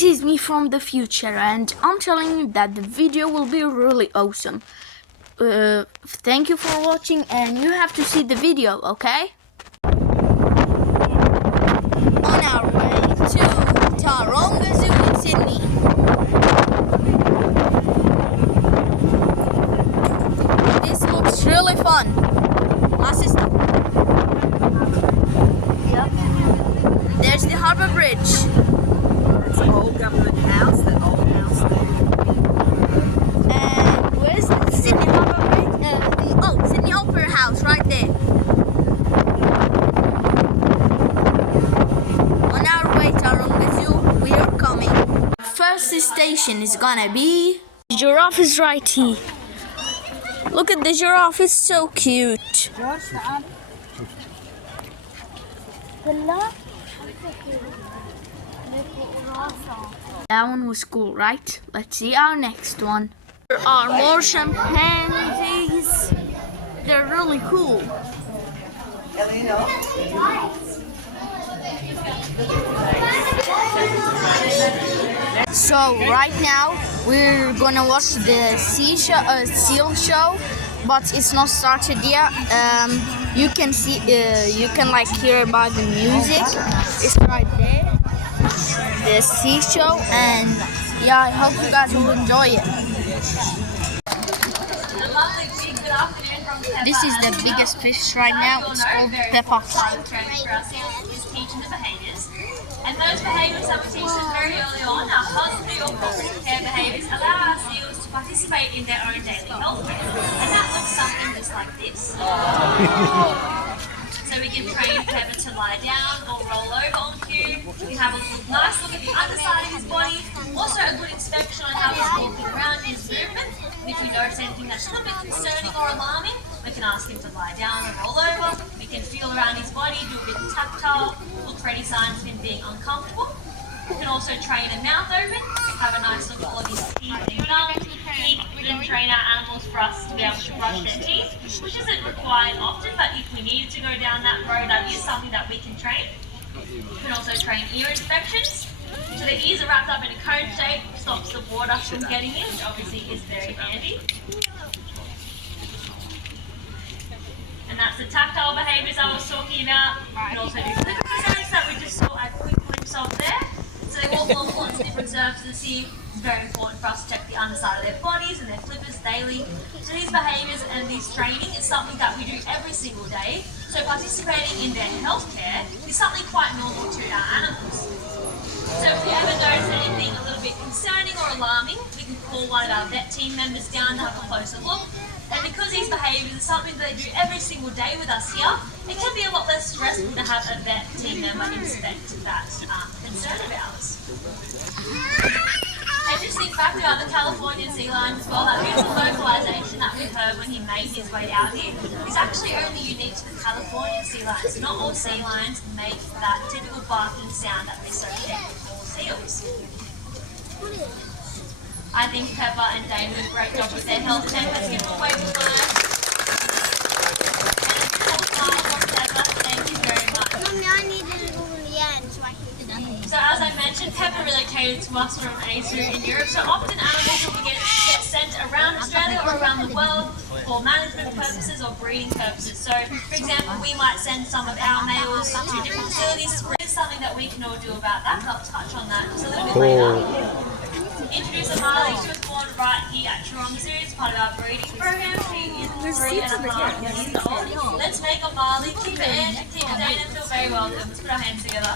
this is me from the future, and I'm telling you that the video will be really awesome. Thank you for watching, and you have to see the video, okay? On our way to Taronga Zoo in Sydney. This looks really fun. My sister. Yep. There's the harbour bridge. It's the old government house, that old house there. And where's the Sydney Harbour Bridge? Sydney Opera House, right there. On our way to Taronga Zoo, we are coming. First station is gonna be... The giraffe is right here. Look at the giraffe, it's so cute. That one was cool, right? Let's see our next one. There are more chimpanzees. They're really cool. So right now we're gonna watch the seal show, but it's not started yet. You can see, you can like hear about the music. It's right there, the sea show, and yeah, I hope you guys will enjoy it. This is the biggest fish right now. It's called Peppa. And those behaviours that we teach them very early on are positive or positive care behaviours allow our seals to participate in their own daily health. And that looks something just like this. So we can train Pepper to lie down or roll over on cue. We have a nice look at the underside of his body. Also a good inspection on how he's walking around his movement. And if we notice anything that's a little bit concerning or alarming, we can ask him to lie down or roll over. We can feel around his body, do a bit of tactile, look for any signs of him being uncomfortable. We can also train a mouth open, have a nice look at all of his teeth and gums. We can train our animals for us to be able to brush their teeth, which isn't required often, but if we needed to go down that road, that is something that we can train. We can also train ear inspections. So the ears are wrapped up in a cone shape, stops the water from getting in, which obviously is very handy. And that's the tactile behaviours I was talking about. We can also do flipper presents that we just saw a quick glimpse of there. So they walk along lots of different surfaces here. It's very important for us to check the underside of their bodies and their flippers daily. So these behaviours and this training is something that we do every single day. So participating in their healthcare is something quite normal to our animals. So if we ever notice anything a little bit concerning or alarming, we can call one of our vet team members down to have a closer look. And because these behaviours are something that they do every single day with us here, it can be a lot less stressful to have a vet team member inspect that concern of ours. And just think back about the Californian sea lion as well, that beautiful vocalisation that we heard when he made his way out here is actually only unique to the Californian sea lions. Not all sea lions make that typical barking sound that we associate with all seals. I think Pepper and Dave did a great job with their health check. Let's give them a wave of fire. Thank you very much. Mummy, I need a little in the end so I can do that. So as I mentioned, Pepper relocated to us from a zoo in Europe. So often animals will get sent around Australia or around the world for management purposes or breeding purposes. So for example, we might send some of our males to different facilities to breed. Something that we can all do about that. I'll touch on that just a little bit later. Introduce Amali. She was born right here at Taronga Zoo. It's part of our breeding program. She is 3.5 years old. Let's make Amali. Keep it Andrew, keep it Dana. Feel very welcome. Let's put our hands together.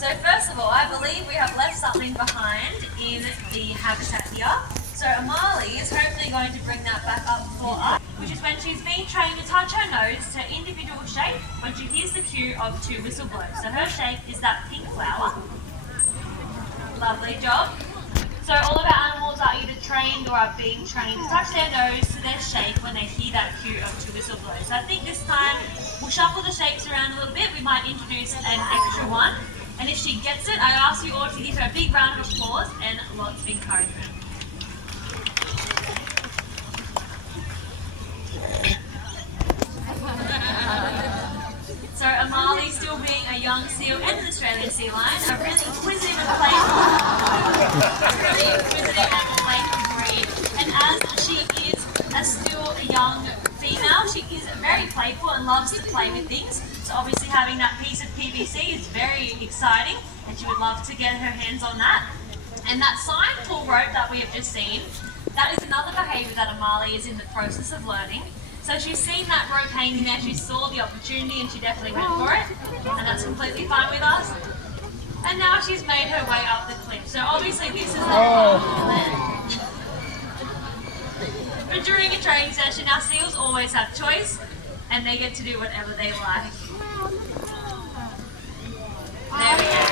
So first of all, I believe we have left something behind in the habitat here. So Amali is hopefully going to bring that back up for us, which is when she's being trained to touch her nose to individual shape when she hears the cue of 2 whistle blows. So her shape is that pink flower. Lovely job. So all of our animals are either trained or are being trained to touch their nose to their shape when they hear that cue of 2 whistle blows. So I think this time we'll shuffle the shapes around a little bit. We might introduce an extra one. And if she gets it, I ask you all to give her a big round of applause and lots of encouragement. So Marley, still being a young seal and an Australian sea lion, are really inquisitive and playful. Breed. And as she is still a young female, she is very playful and loves to play with things. So obviously having that piece of PVC is very exciting, and she would love to get her hands on that. And that sign pull rope that we have just seen, that is another behaviour that Amali is in the process of learning. So she's seen that rope hanging there, she saw the opportunity and she definitely went for it. And that's completely fine with us. And now she's made her way up the cliff. So obviously this is not But during a training session, our seals always have choice and they get to do whatever they like. There we go.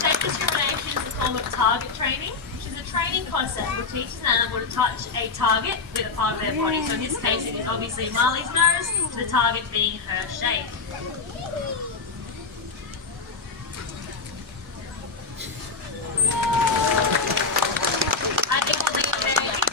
Shape discrimination is a form of target training, which is a training concept which teaches an animal to touch a target with a part of their body. So in this case, it is obviously Marley's nose, the target being her shape. I think we'll leave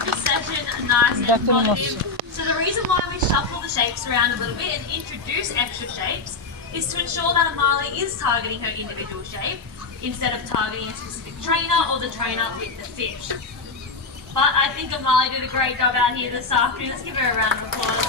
this session nice and positive. So the reason why we shuffle the shapes around a little bit and introduce extra shapes is to ensure that Amali is targeting her individual shape instead of targeting a specific trainer or the trainer with the fish. But I think Amali did a great job out here this afternoon. Let's give her a round of applause.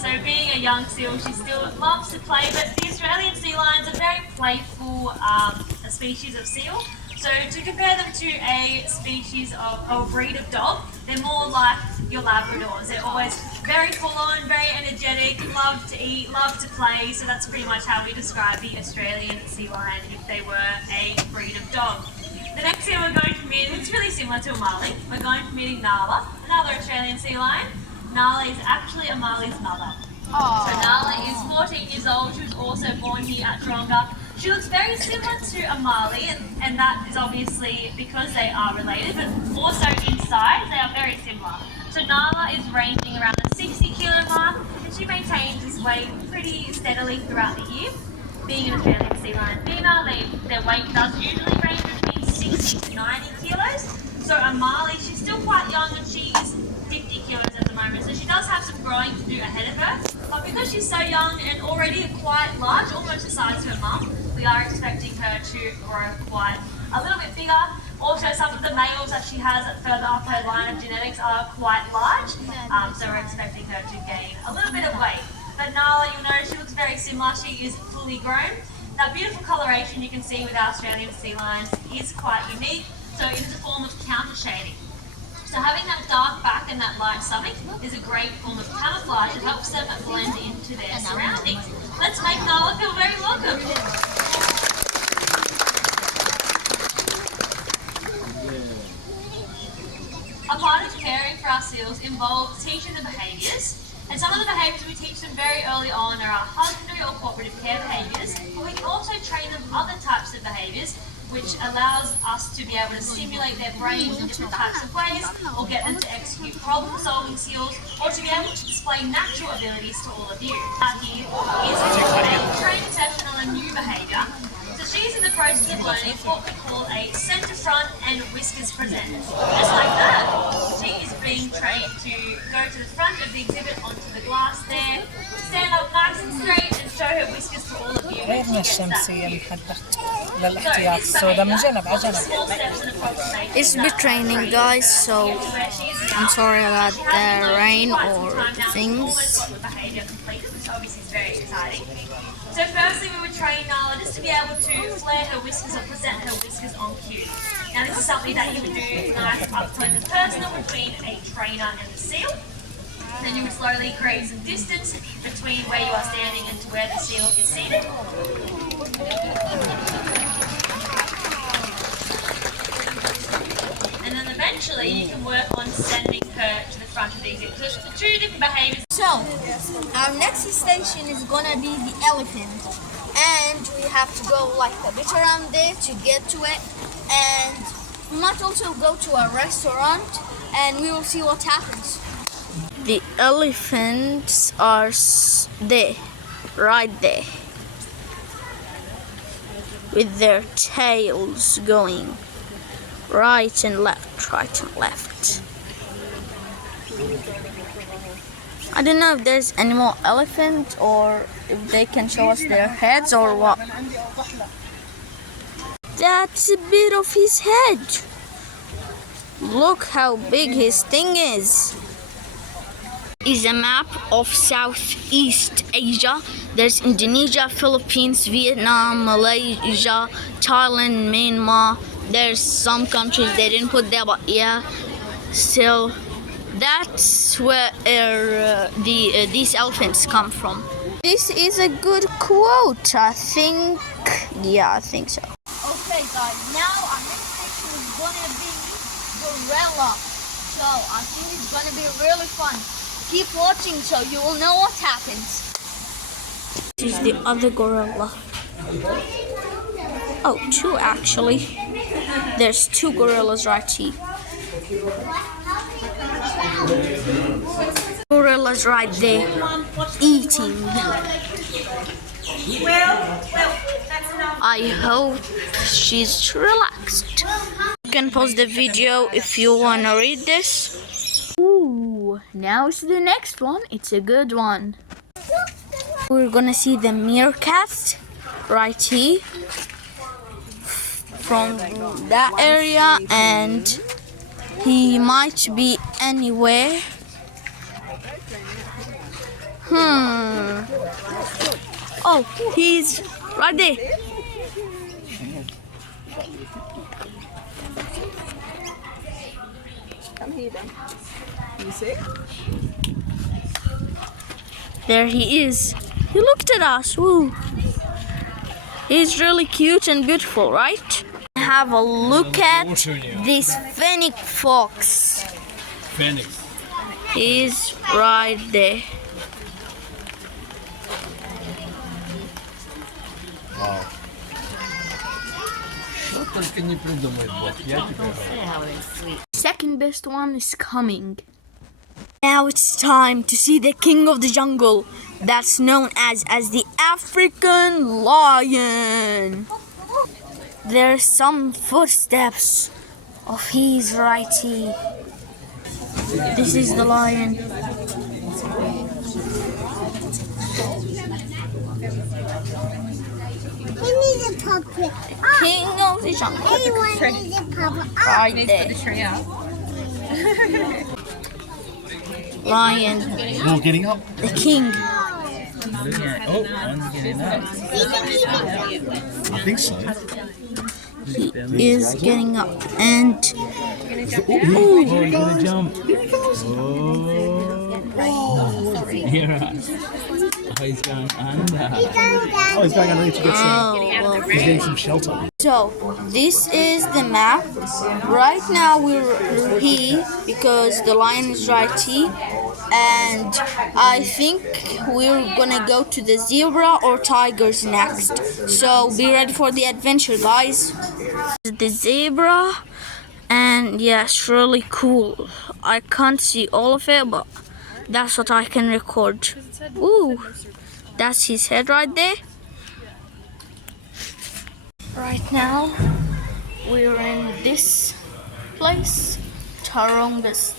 So being a young seal, she still loves to play, but the Australian sea lions are very playful a species of seal. So to compare them to a species of a breed of dog, they're more like your Labradors. They're always very full on, very energetic, love to eat, love to play. So that's pretty much how we describe the Australian sea lion if they were a breed of dog. The next seal we're going to meet, it's really similar to Amali. We're going to be meeting Nala, another Australian sea lion. Nala is actually Amali's mother. Aww. So Nala is 14 years old. She was also born here at Taronga. She looks very similar to Amali, and that is obviously because they are related, but also in size they are very similar. So Nala is ranging around the 60 kilo mark, and she maintains this weight pretty steadily throughout the year. Being an Australian sea lion female, their weight does usually range between 60 to 90 kilos. So Amali, she's still quite young and she is 50 kilos at the moment, so she does have some growing to do ahead of her. But because she's so young and already quite large, almost the size of her mum, we are expecting her to grow quite a little bit bigger. Also, some of the males that she has further up her line of genetics are quite large, so we're expecting her to gain a little bit of weight. But Nala, you'll notice she looks very similar. She is fully grown. That beautiful coloration you can see with our Australian sea lions is quite unique, so it is a form of counter shading. So having that dark back and that light stomach is a great form of camouflage that helps them blend into their surroundings. Let's make Nala feel very welcome. A part of caring for our seals involves teaching them behaviours. And some of the behaviours we teach them very early on are our husbandry or cooperative care behaviours, but we can also train them other types of behaviours which allows us to be able to stimulate their brains in different types of ways, or get them to execute problem-solving skills, or to be able to display natural abilities to all of you. Here is a training session on a new behaviour. So she's in the process of learning what we call a centre front and whiskers present. Just like that, she is being trained to go to the front of the exhibit onto the glass there, stand up nice and straight and show her whiskers to all of you. غيرنا الشمسية محددة للاحتياط السوداء من جنب على جنب. It's bit raining, guys, so I'm sorry about the rain or the things. Obviously it's very exciting. So firstly we would train Nala just to be able to flare her whiskers or present her whiskers on cue. Now this is something that you would do nice up close and personal between a trainer and the seal. Then you would slowly create some distance between where you are standing and to where the seal is seated. And then eventually you can work on sending her to the front of the exhibit. So the two different behaviours. So, our next station is gonna be the elephant, and we have to go like a bit around there to get to it, and we might also go to a restaurant and we will see what happens. The elephants are there, right there, with their tails going. right and left, right and left. I don't know if there's any more elephants or if they can show us their heads or what. That's a bit of his head. Look how big his thing is. Is a map of Southeast Asia. There's Indonesia, Philippines, Vietnam, Malaysia, Thailand, Myanmar. There's some countries they didn't put there, but yeah, still, that's where these elephants come from. This is a good quote, I think. Yeah, I think so. Okay, guys, now our next section is gonna be gorilla. So I think it's gonna be really fun. Keep watching so you will know what happens. This is the other gorilla. Oh, two actually. There's two gorillas right here. Gorillas right there, eating. I hope she's relaxed. You can pause the video if you wanna read this. Ooh, now it's the next one. It's a good one. We're gonna see the meerkat right here from that area, and he might be anywhere. Oh, he's right there. Come here then. You see? There he is. He looked at us. Woo. He's really cute and beautiful, right? Have a look at this fennec fox. Phoenix. He's right there. Вау. Что только не придумает Бог. Я тебе говорю. Second best one is coming. Now it's time to see the king of the jungle, that's known as the African lion. There's some footsteps of his right here. This is the lion. We need a puppet. King of the jungle. Anyone needs a puppet. Right there. Tree up. Lion. You're getting up. The king. Oh, I'm getting up. I think so. He is getting up and Oh, you're gonna jump. Oh, yeah. Oh, he's going under. Oh, he's going underneath to get some. well. He's getting some shelter. So this is the map. Right now we're here because the lion is right here, and I think we're gonna go to the zebra or tigers next. So be ready for the adventure, guys. The zebra, and yeah, it's really cool. I can't see all of it, but that's what I can record. Ooh, that's his head right there. Right now, we're in this place, Taronga's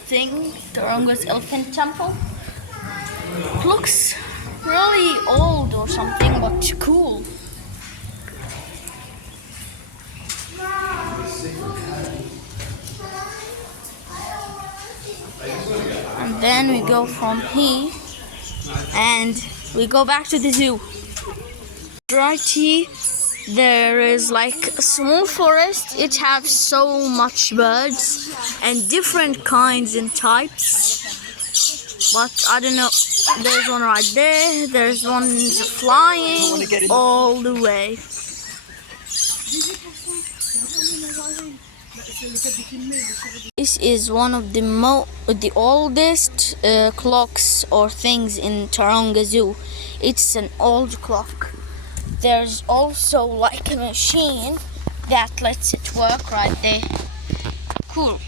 elephant temple. It looks really old or something, but cool. And then we go from here and we go back to the zoo. Right here, there is like a small forest. It has so much birds and different kinds and types. But I don't know, there's one right there, there's one flying all the way. This is one of the oldest clocks or things in Taronga Zoo. It's an old clock. There's also like a machine that lets it work right there. Cool.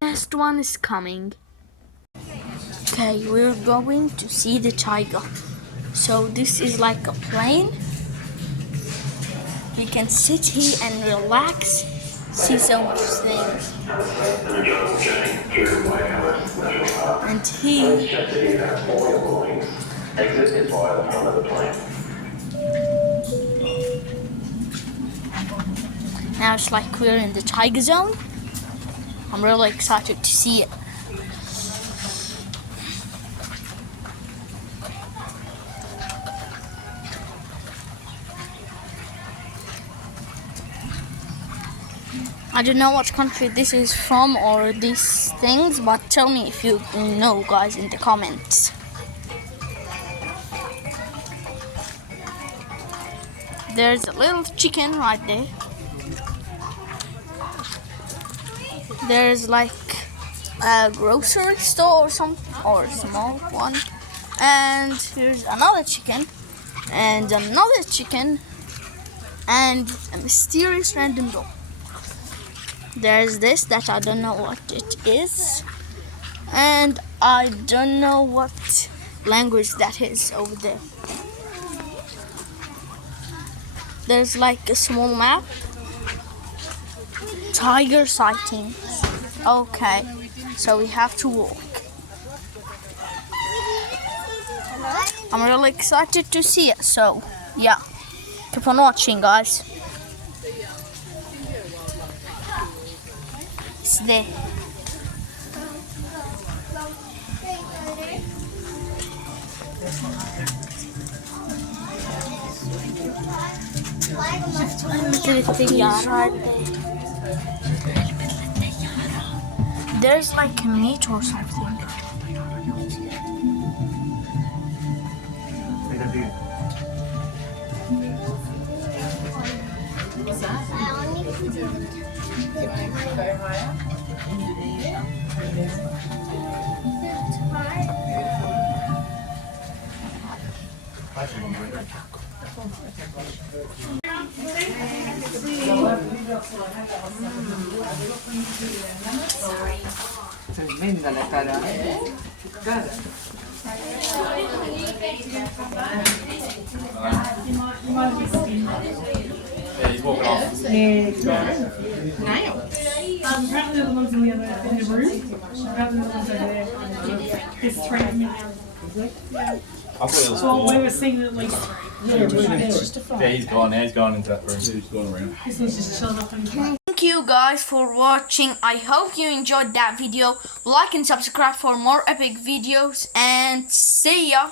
Next one is coming. Okay, we're going to see the tiger. So this is like a plane. We can sit here and relax, see so much things. And he. Now it's like we're in the tiger zone. I'm really excited to see it. I don't know what country this is from or these things, but tell me if you know, guys, in the comments. There's a little chicken right there. There's like a grocery store or something, or a small one. And here's another chicken, and another chicken, and a mysterious random dog. There's this that I don't know what it is, and I don't know what language that is over there. There's like a small map. Tiger sighting. Okay, so we have to walk. I'm really excited to see it, so yeah, keep on watching, guys. It's there. There's like a meat or something. Tremenda la cara. Cara. Apparently the ones in the room. Apparently the ones over there. There's 3 of them in there. Well, we were seeing at least 3. Yeah, he's gone now. He's gone into that room. He's gone around. This one's just chilling up in the Thank you guys for watching. I hope you enjoyed that video. Like and subscribe for more epic videos, and see ya.